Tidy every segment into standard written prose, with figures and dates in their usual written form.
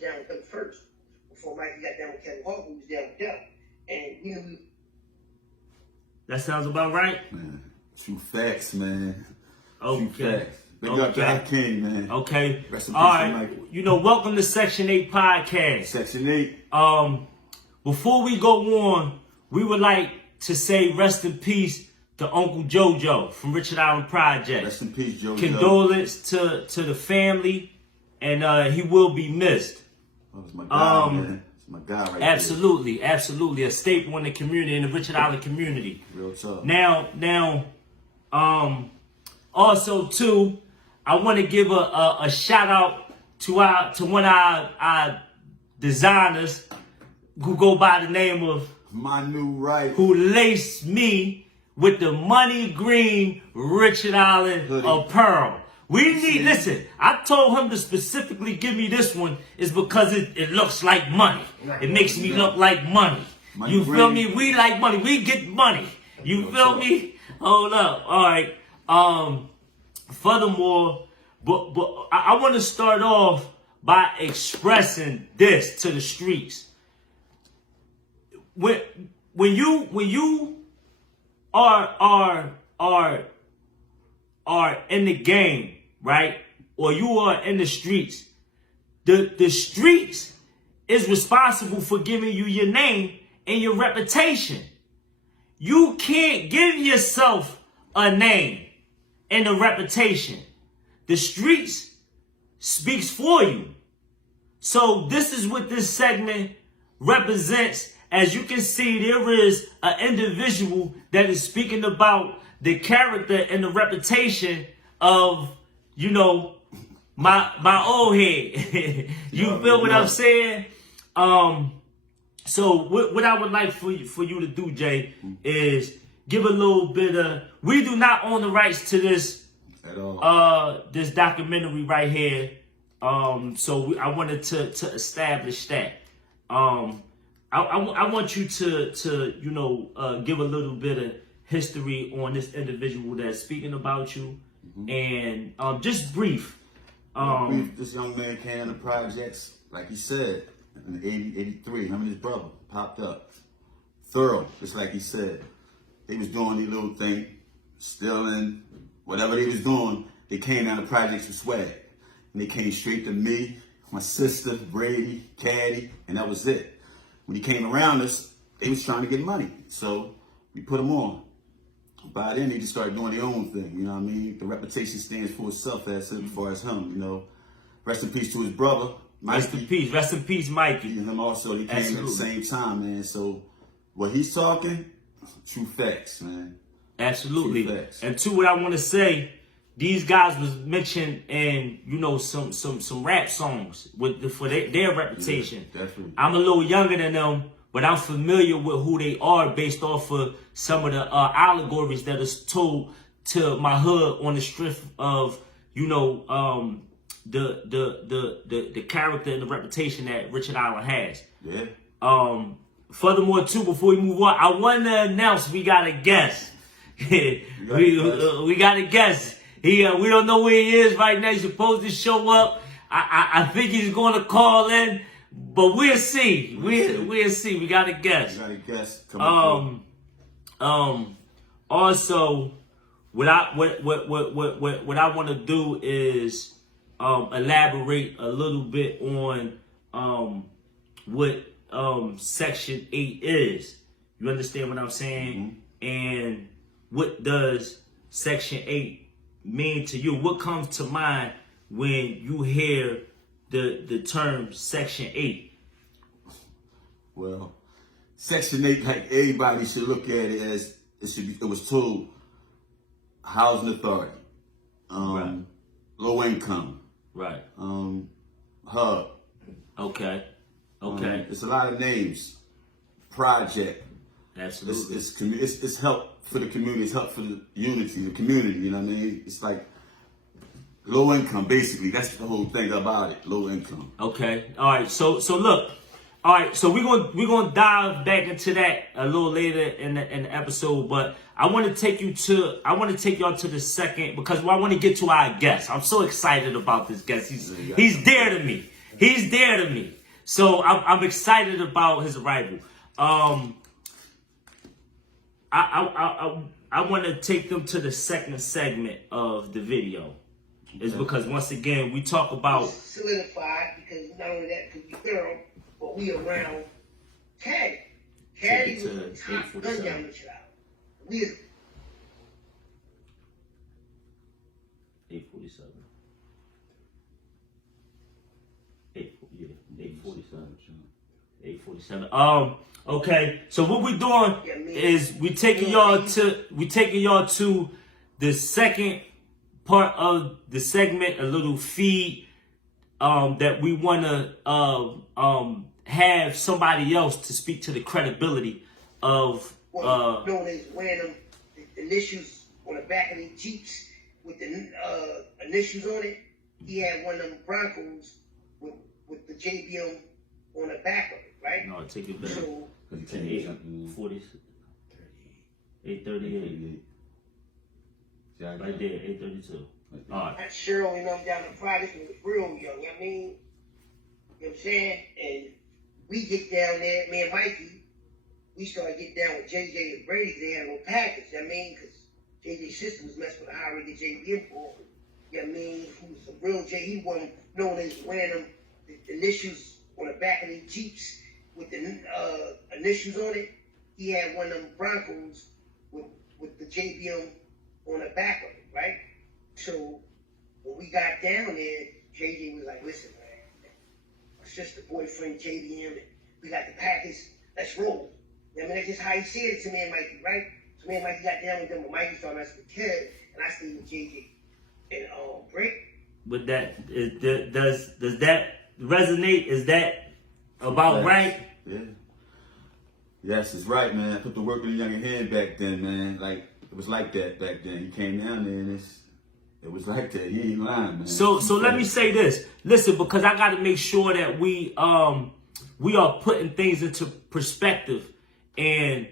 touched down with them first. Before Mikey got down with Kevin Hart, who was down with them. And you know, that sounds about right. Man, true facts, man. Okay. True facts. Big up to our king, man. Okay. Rest in all peace, right. Mikey. You know, welcome to Section 8 podcast. Section 8. Before we go on, we would like to say rest in peace to Uncle JoJo from Richard Island Project. Rest in peace, JoJo. Condolence to the family, and he will be missed. Oh, it's my guy, man. It's my guy right Absolutely, there. Absolutely. A staple in the community, in the Richard Island community. Real tough. Now, also too, I want to give a shout out to one of our designers who go by the name of My New Right. who laced me with the money green Richard Island Hoodie. apparel. We need, listen, I told him to specifically give me this one is because it looks like money. It makes me look like money. Money You feel green. me? We like money. We get money. You feel me? Hold up. All right. Furthermore, but I want to start off by expressing this to the streets. When you are in the game, right? Or you are in the streets, the streets is responsible for giving you your name and your reputation. You can't give yourself a name and a reputation. The streets speaks for you. So this is what this segment represents. As you can see, there is an individual that is speaking about the character and the reputation of, you know, my old head. You feel what I'm saying? So what I would like for you to do, Jay, is give a little bit of. We do not own the rights to this At all. this documentary right here. So I wanted to establish that. I want you to you know give a little bit of history on this individual that's speaking about you, and just brief. This young man came in the projects, like he said, in 83. Him and his brother popped up. Thorough, just like he said. They was doing their little thing, stealing, whatever they was doing. They came down the projects with swag. And they came straight to me, my sister, Brady, Caddy, and that was it. When he came around us, they was trying to get money. So we put them on. By then, they just started doing their own thing, you know what I mean? The reputation stands for itself as far as him, you know. Rest in peace to his brother, Mikey. Rest in peace, Mikey. And him also, they came Absolutely. at the same time, man. So what he's talking, true facts, man. Absolutely. True facts. And to what I want to say, these guys was mentioned in, you know, some rap songs for their reputation. Yeah, definitely. I'm a little younger than them, but I'm familiar with who they are based off of some of the allegories that is told to my hood on the strength of, you know, the character and the reputation that Richard Island has. Yeah. Furthermore, too, before we move on, I want to announce we got a guest. we got a guest. We don't know where he is right now. He's supposed to show up. I think he's going to call in, but we'll see. We'll see. We got a guest. You got a guest coming through. Also, what I want to do is elaborate a little bit on what Section 8 is. You understand what I'm saying? And what does Section 8 mean to you? What comes to mind when you hear the term Section 8? Well, Section 8, like everybody should look at it as it was told housing authority, Right. low income, Right. hub. Okay. It's a lot of names. Project. Absolutely. It's help for the community. It's help for the unity, the community. You know what I mean? It's like low income, basically. That's the whole thing about it. Low income. Okay. All right. So look. All right. So we're gonna dive back into that a little later in the episode. But I want to take y'all to the second because I want to get to our guest. I'm so excited about this guest. He's dear to me. He's dear to me. So I'm excited about his arrival. I want to take them to the second segment of the video. Is because once again we talk about solidified, because not only that, because we thorough, but we around Caddy. Caddy was a top gun down the child. We is 847. 847. Okay. So what we're doing is we taking y'all to the second part of the segment, a little feed that we want to have somebody else to speak to the credibility of known as wearing them the initials on the back of the Jeeps with the initials on it. He had one of them Broncos with the JBM on the back of it, right? No, take it back. So, 838. Right there, 832. All right. Cheryl and them down the project was real young, you know what I mean? You know what I'm saying? And we get down there, me and Mikey, we started getting down with JJ and Brady because they had no package, you know what I mean? Because JJ's sister was messing with the high rated JBM for him. You know what I mean? He was a real J. He wasn't known as wearing them the initials on the back of the Jeeps with the initials on it. He had one of them Broncos with the JBM on the back of it, right? So when we got down there, JJ was like, listen, man, my sister boyfriend JBM, and we got the package, let's roll. You know what I mean? That's just how he said it to me and Mikey, right? So me and Mikey got down with them, but Mikey started messing with Ted, and I stayed with JJ. And Brick. With that, does that resonate? Is that about right? Yeah. Yes, it's right, man. I put the work in the younger head back then, man. Like it was like that back then. He came down there and it was like that. He ain't lying, man. So let me say this. Listen, because I got to make sure that we are putting things into perspective and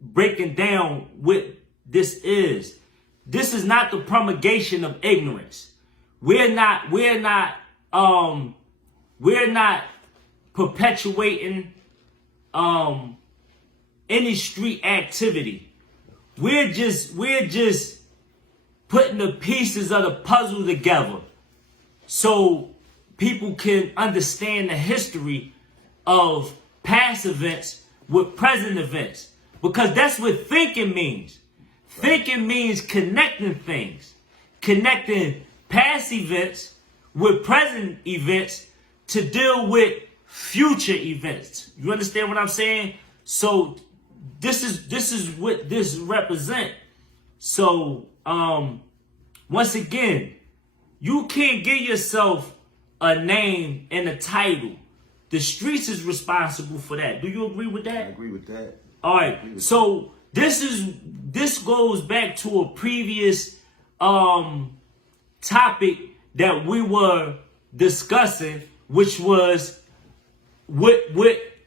breaking down what this is. This is not the promulgation of ignorance. We're not perpetuating any street activity. We're just putting the pieces of the puzzle together so people can understand the history of past events with present events. Because that's what thinking means. Thinking means connecting things, connecting past events with present events to deal with future events. You understand what I'm saying? So this is what this represent. So once again, you can't give yourself a name and a title. The streets is responsible for that. Do you agree with that? I agree with that. All right. So this goes back to a previous topic that we were discussing, which was what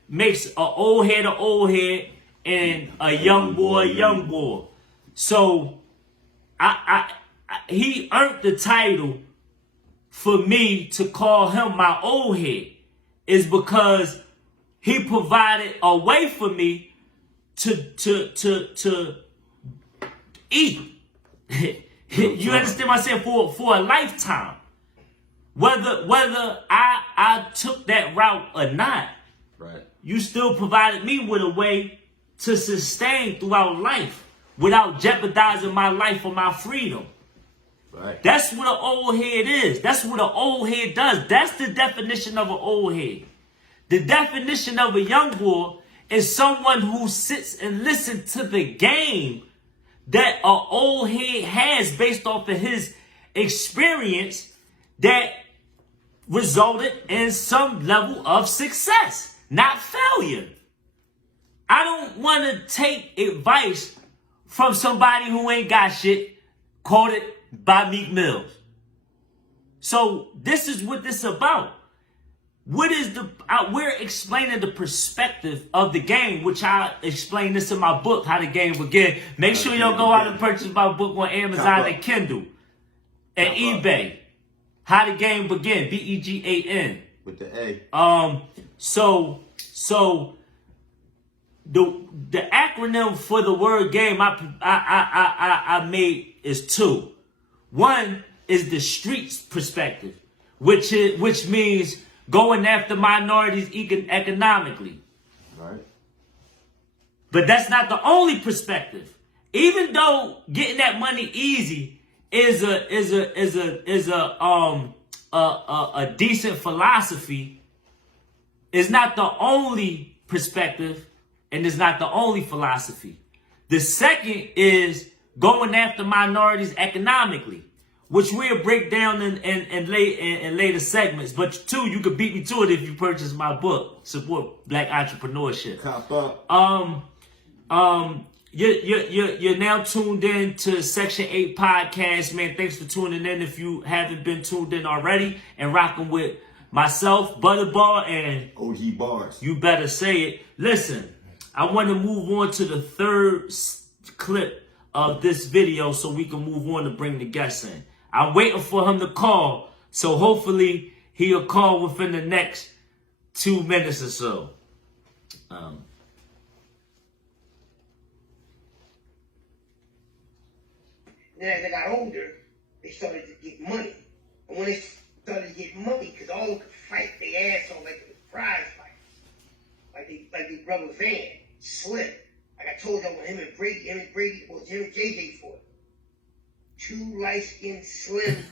makes an old head and a young boy. So he earned the title for me to call him my old head is because he provided a way for me to eat. You understand what I'm saying? For a lifetime. Whether I took that route or not, right, you still provided me with a way to sustain throughout life without jeopardizing my life or my freedom. Right. That's what an old head is. That's what an old head does. That's the definition of an old head. The definition of a young boy is someone who sits and listens to the game that an old head has based off of his experience that resulted in some level of success, not failure. I don't want to take advice from somebody who ain't got shit, quoted by Meek Mills. So this is what this is about. What is we're explaining the perspective of the game, which I explained this in my book, How the Game Began. Make sure y'all go out and purchase my book on Amazon and Kindle and eBay. How the Game Begin, BEGAN. With the A. So the acronym for the word game I made is two. One is the streets perspective, which means going after minorities economically. Right. But that's not the only perspective. Even though getting that money easy is a decent philosophy, is not the only perspective, and is not the only philosophy. The second is going after minorities economically, which we'll break down in later segments. But two, you could beat me to it if you purchase my book, Support Black Entrepreneurship. Cop up. You're now tuned in to Section 8 podcast, man. Thanks for tuning in. If you haven't been tuned in already and rocking with myself, Butterball, and OG Bars. You better say it. Listen, I want to move on to the third clip of this video so we can move on to bring the guests in. I'm waiting for him to call, so hopefully he'll call within the next 2 minutes or so. Then as I got older, they started to get money. And when they started to get money, because all of them could fight their ass off like it was prize fights. Like they brother Van, Slim. Like I told y'all when him and JJ fought. Two light-skinned, slim,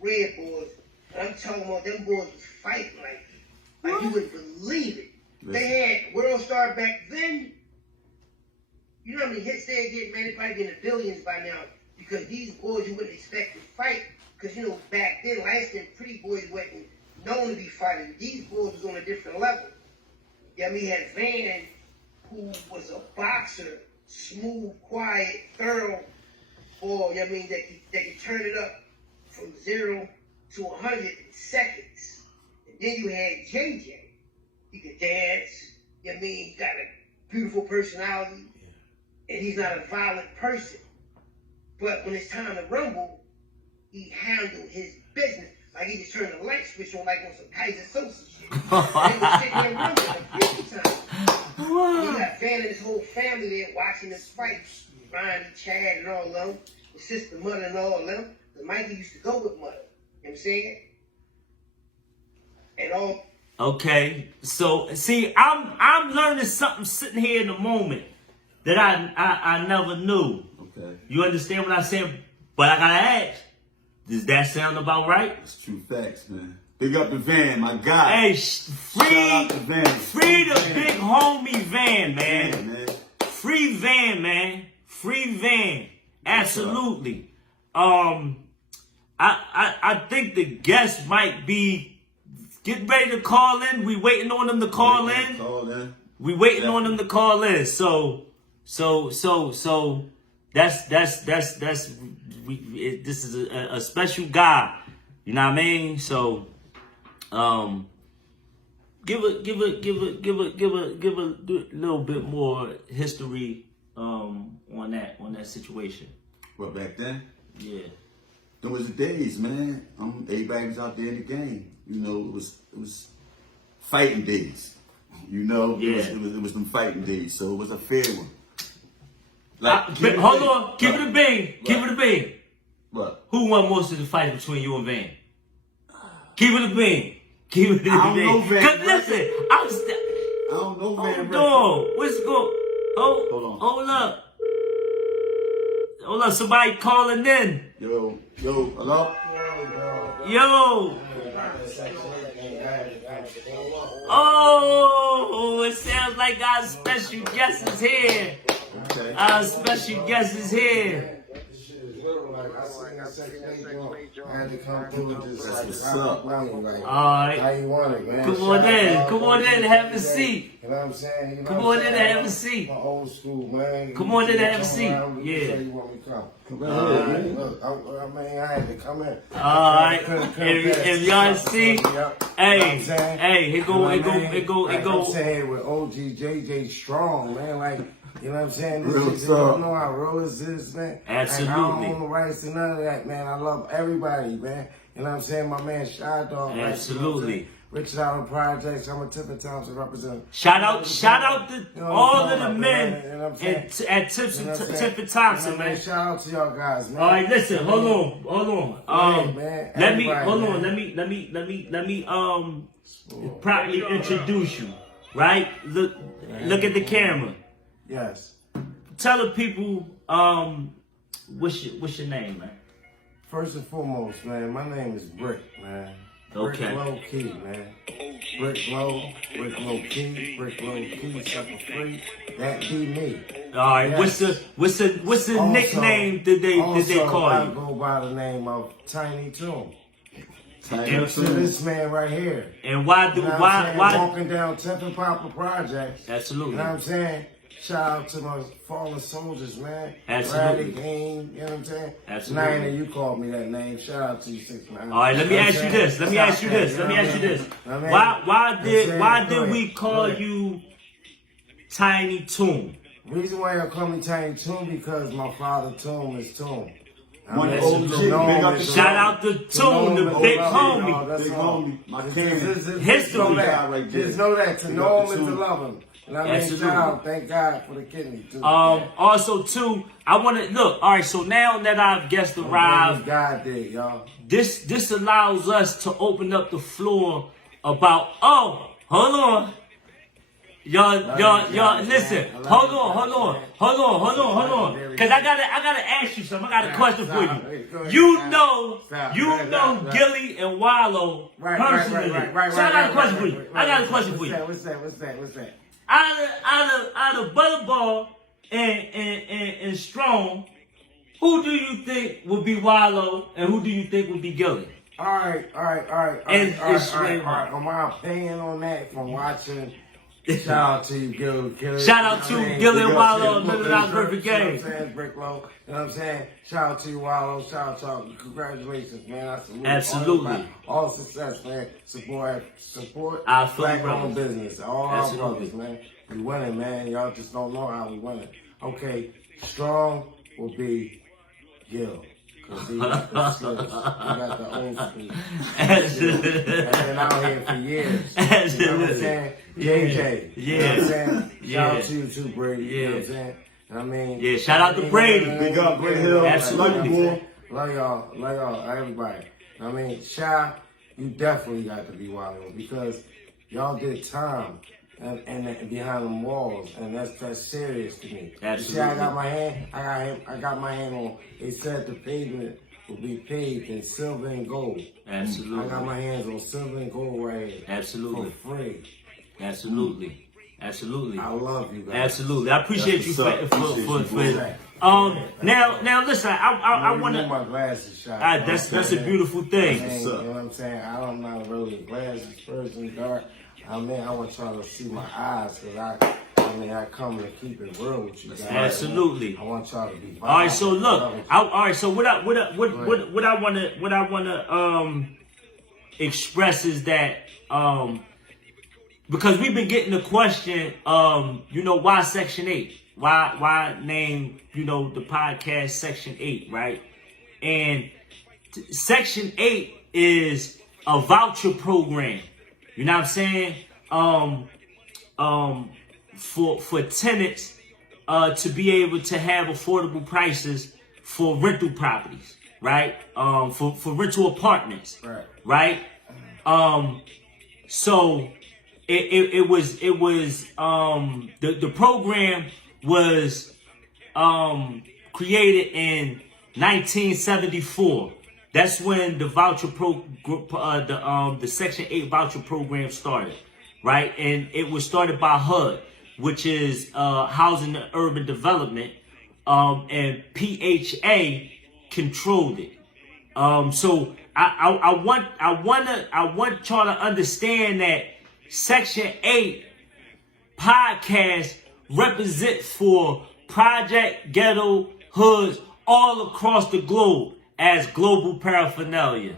red boys. And I'm talking about them boys was fighting like you wouldn't believe it. They had World Star back then. You know how many hits they'd get, man? They'd probably be in the billions by now. Because these boys you wouldn't expect to fight. Because, you know, back then, light-skinned pretty boys wasn't known to be fighting. These boys was on a different level. Yeah, I mean, he had Van, who was a boxer, smooth, quiet, thorough boy, you know what I mean, that could turn it up from 0 to 100 in seconds. And then you had JJ. He could dance, you know what I mean, he got a beautiful personality, and he's not a violent person. But when it's time to rumble, he handled his business. Like he just turned the light switch on like on some Kaiser Sosa shit. And he was sitting there rumbling like 50 times. You got Van and his whole family there watching this fight. Ronnie, Chad, and all of them. His sister, Mother, and all of them. Because Mikey used to go with Mother. You know what I'm saying? And all. Okay, so see, I'm learning something sitting here in the moment that I never knew. Okay. You understand what I'm saying? But I gotta ask, does that sound about right? That's true facts, man. Big up the Van, my guy. Hey, Shout out to Van. free the Van. big homie Van, man. Yeah, man. Free Van, man. Free Van. Absolutely. I think the guests might be getting ready to call in. We waiting on them to call in. We waiting on them to call in. So that's this is a special guy. You know what I mean? So give a little bit more history on that situation. Well, back then, Yeah. them was the days, man. Everybody was out there in the game. You know, it was fighting days. You know, Yeah. it was them fighting days. So it was a fair one. Hold on, keep it a bean. Keep it a bean. What? Who won most of the fight between you and Van? Keep it a bean. Keep it a bean. I don't know Van. Cause listen, I don't know, man. hold on. What's going? Hold on. Hold up. Hold up. Somebody calling in. Yo, hello? Yo. Oh, it sounds like our special guest is here. Okay. Our special guest is here. I had to come through with this What's up? money, like, All right. how you want it, man? Come on in. Come on in. Have a seat. You know what I'm saying? You know Come what on I'm in the saying? MC. My old school, man. Come on in the Come MC. around, Yeah. You want me to come? Come right here, Look, I mean, I had to come in. Alright, Couldn't if y'all see, hey, here go. Like I'm saying with OG JJ Strong, man. Like, you know what I'm saying? Real This talk. don't know how real this is, man. Absolutely. Like, I don't own the rights to none of that, man. I love everybody, man. You know what I'm saying? My man Shy Dog. Absolutely. Richard Allen Projects. I'm a Tiffin Thompson representative. Shout out to all of the men You know what I'm saying? at Tiffin Thompson, man. Shout out to y'all guys, man. All right, listen, hold on. Man, Let me everybody, hold on. man. Let me properly introduce you. Right? Look at the camera. Yes. Tell the people what's your name, man. First and foremost, man, my name is Brick, man. Okay. Brick Low Key, man. Brick Low Key, Sucker Free. That be me. All right. Yes. What's the Also- nickname did they call I you? go by the name of Tiny Toon. Tiny To this man right here. And why You know what I'm saying? why? Walking down Tiffin Papa Projects. Absolutely. You know what I'm saying? Shout out to my fallen soldiers, man. Absolutely. Bradley King, you know what I'm saying? Absolutely. Nina, you called me that name. Shout out to you, 6'9". All right, let me ask you this. Why did we call you Tiny Toon? Reason why y'all call me Tiny Toon because my father Toon is Toon. One mean, OG, to big know up him the is Shout to out to know Toon, him the is big to love him. homie. That's Big all. homie, my Just- king. just History. know that. Guy right there. Just know that. To Big know up him is to to Toon. love him. You know what I mean? Absolutely. Shout out. Thank God for the kidney, too. Also too, I want to look. All right, so now that our guests arrived, God did, y'all. this allows us to open up the floor about. Oh, hold on. Y'all, listen. Hold on. Cause I gotta ask you something. I got a question for you. You know Gilly and Wallow personally. So I got a question for you. What's that? Out of Butterball and Strong, who do you think would be Wallow and who do you think would be Gilly? All right. And On my opinion on that, from watching, shout out to you, Gil. Shout out to Gilly and Wallow, Midnight Perfect Game. You know what I'm saying, Brick Low. You know what I'm saying? Shout out to you, Wallow. Shout out to y'all. Congratulations, man. I salute Absolutely. all success, man. Support Our fellow black-owned brothers. business. All Absolutely. our brothers, man. We winning, man. Y'all just don't know how we winning. Okay, Strong will be Gil. Cause he got the skills. He got the old school. I've been out here for years. You know what I'm saying? JJ. You know what I'm saying? Shout out to you too, Brady. You know what I'm saying? I mean, Yeah, shout out to Brady. Big up, Brady Hill. Absolutely. Love you, boy. Love y'all, everybody. I mean, Shy, you definitely got to be wild because y'all did time and behind them walls, and that's serious to me. Absolutely. You see, I got my hand on. They said the pavement will be paved in silver and gold. Absolutely. I got my hands on silver and gold right here. Absolutely. For free. Absolutely. I love you guys. Absolutely. I appreciate you for that. Now listen, I want to. to. My glasses shot. That's a beautiful thing. You know what I'm saying? I'm not really a glasses person, dark. I mean, I want y'all to see my eyes because I come to keep it real with you guys. Absolutely. I want y'all to be. All right, so look. All right, so what I wanna express is that because we've been getting the question, why Section 8? Why name, the podcast Section 8, right? And Section 8 is a voucher program. You know what I'm saying? For tenants to be able to have affordable prices for rental properties, right? For rental apartments, right? So it was the program was created in 1974. That's when the voucher the Section 8 voucher program started, right? And it was started by HUD, which is Housing and Urban Development, and PHA controlled it. So I want y'all to understand that Section 8 podcast represent for project, ghetto, hoods all across the globe as global paraphernalia.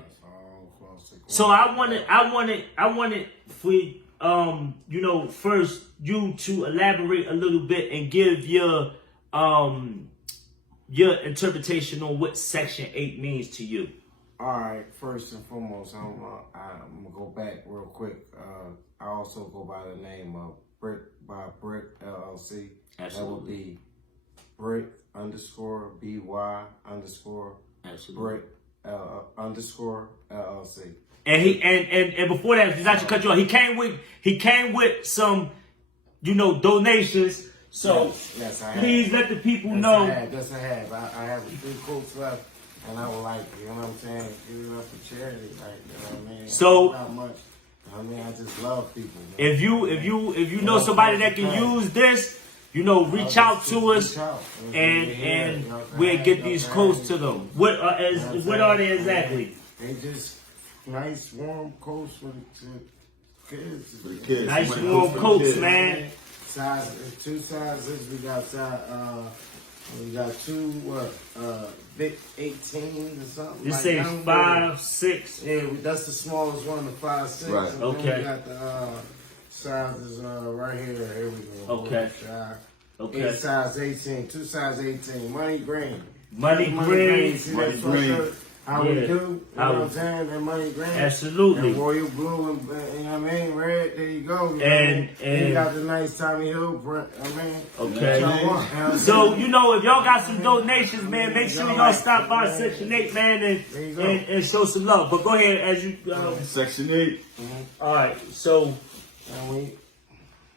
So I wanted for first you to elaborate a little bit and give your interpretation on what Section 8 means to you. All right, first and foremost, I'm gonna go back real quick. I also go by the name of Brick LLC. Absolutely. That would be Brick _BY Absolutely. Brick _LLC. And before that, not to cut you off, he came with some, donations. So yes, I please have. let the people Yes, know. I have. I have a few quotes left, and I would like, you know what I'm saying, give it up for charity, like, you know what I mean? So not much. I mean, I just love people. Man. if you know somebody that can use this, reach out to us, and we'll get these coats to them. What are they exactly? They just nice warm coats for the kids. For the kids. Nice Somebody warm for the coats, kids. man. Two sizes. We got two big 18s or something. You like say that. 5, 6. Yeah, that's the smallest one, the 5, 6. Right. And Okay. Then we got the sizes right here. Here we go. Okay. Okay. 8 size 18, 2 size 18. Money green. Money green. See Money that green. sweatshirt? How we Yeah. do? You know How what we- I'm saying? That money green. Absolutely. And royal blue and, you know what I mean? Red. There you go. You And- know? You got the nice Tommy Hill print. I mean. Okay. What y'all want, you know what I'm So, saying? if y'all got some donations, man, make sure y'all stop by Section 8, man, There you go. and show some love. But go ahead as you. Section 8. All right. So, And we.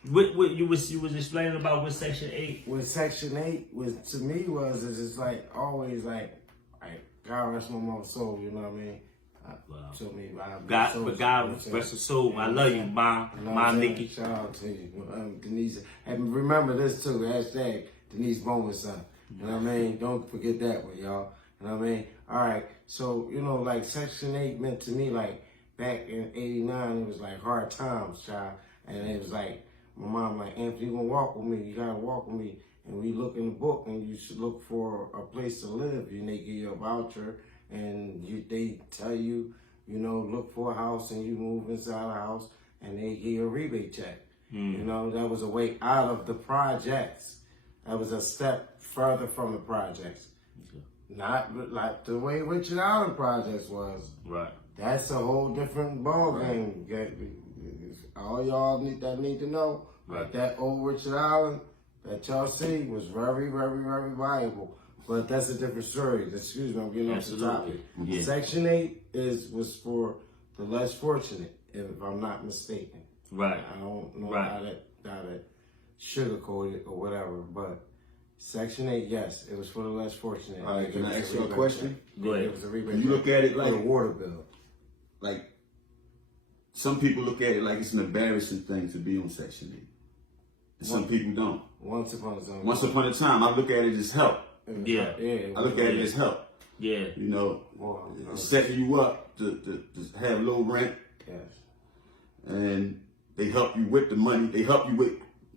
what you was explaining about what Section 8. What Section 8 was to me was is it's like always like God rest my mama's soul, you know what I mean? Wow. To me, God rest her soul. I love you, Mom. You know what Mom I'm saying? Nikki. Shout out to you, Denise. And remember this too, hashtag Denise Bowman son. You know what I mean? Don't forget that one, y'all. You know what I mean? All right. So, like Section 8 meant to me, like back in 89, it was like hard times, child. And it was like, my mom like, Anthony, you gonna walk with me. You gotta walk with me. And we look in the book and you should look for a place to live. And they give you a voucher and they tell you, look for a house and you move inside a house and they give you a rebate check. That was a way out of the projects. That was a step further from the projects. Not like the way Richard Allen projects was. Right. That's a whole different ballgame. All y'all need to know. Right. That old Richard Allen that y'all see was very, very, very valuable. But that's a different story. Excuse me, I'm getting off the topic. Yeah. Section 8 was for the less fortunate, if I'm not mistaken. Right. I don't know Right. how to sugarcoat it or whatever, but Section 8, yes, it was for the less fortunate. All right, can I It was ask you a rebate question? check. Go ahead. It was a rebate When you look check at it for like the water bill. like some people look at it like it's an embarrassing thing to be on Section 8. And some people don't. Once upon a time. Once upon a time, I look at it as help. Yeah. I look at it as help. Yeah. It's setting you up to have low rent, Yes. and they help you with the money. They help you with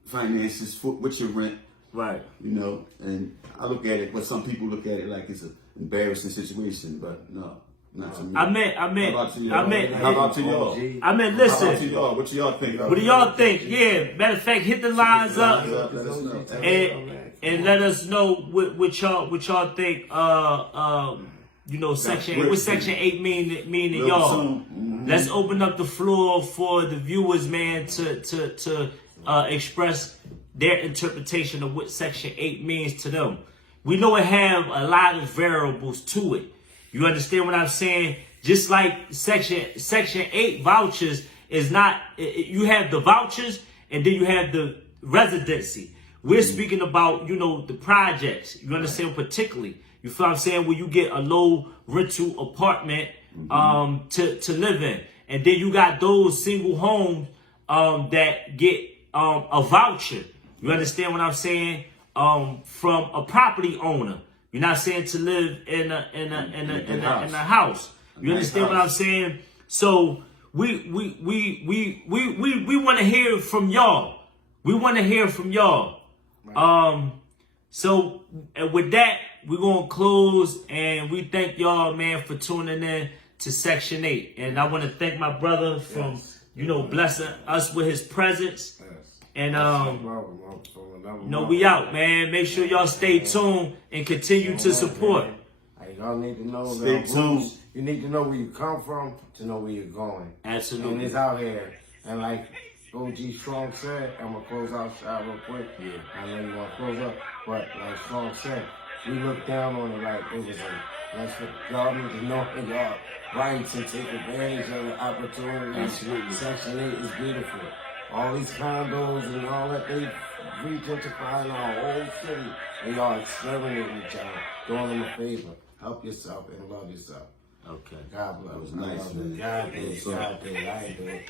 finances with your rent. Right. And I look at it, but some people look at it like it's an embarrassing situation, but no, not to me. I meant, How about to y'all? how about to y'all? listen. How about to y'all? What y'all think? What do y'all think? Yeah. Matter of fact, hit the lines up Let us know. and let us know what y'all think. Section 8. What Section 8 mean to Real y'all? soon. Mhm. Let's open up the floor for the viewers, man, to express their interpretation of what Section 8 means to them. We know it have a lot of variables to it. You understand what I'm saying? Just like Section 8 vouchers is not, you have the vouchers and then you have the residency. We're speaking about, the projects. You understand particularly. You feel what I'm saying? Where you get a low rental apartment to live in. And then you got those single homes that get a voucher. You understand what I'm saying? From a property owner. You're not saying to live in a house. You understand what I'm saying? So we want to hear from y'all. We want to hear from y'all. So with that, we're going to close, and we thank y'all, man, for tuning in to Section 8. And I want to thank my brother from, blessing us with his presence. And, we out, man. Make sure y'all stay tuned and continue to support. Y'all need to know Stay tuned. You need to know where you come from to know where you're going. Absolutely. And it's out here. And like OG Strong said, I'm going to close out shot real quick. Yeah. I know you want to close up, but like Strong said, we look down on it like it was y'all need to know y'all rights and take advantage of the opportunity. Absolutely. Section 8 is beautiful. All these condos and all that, they regentrifying our whole city. And y'all exterminating each other. Doing them a favor. Help yourself and love yourself. Okay. God bless. That was nice, man. God bless. God bless.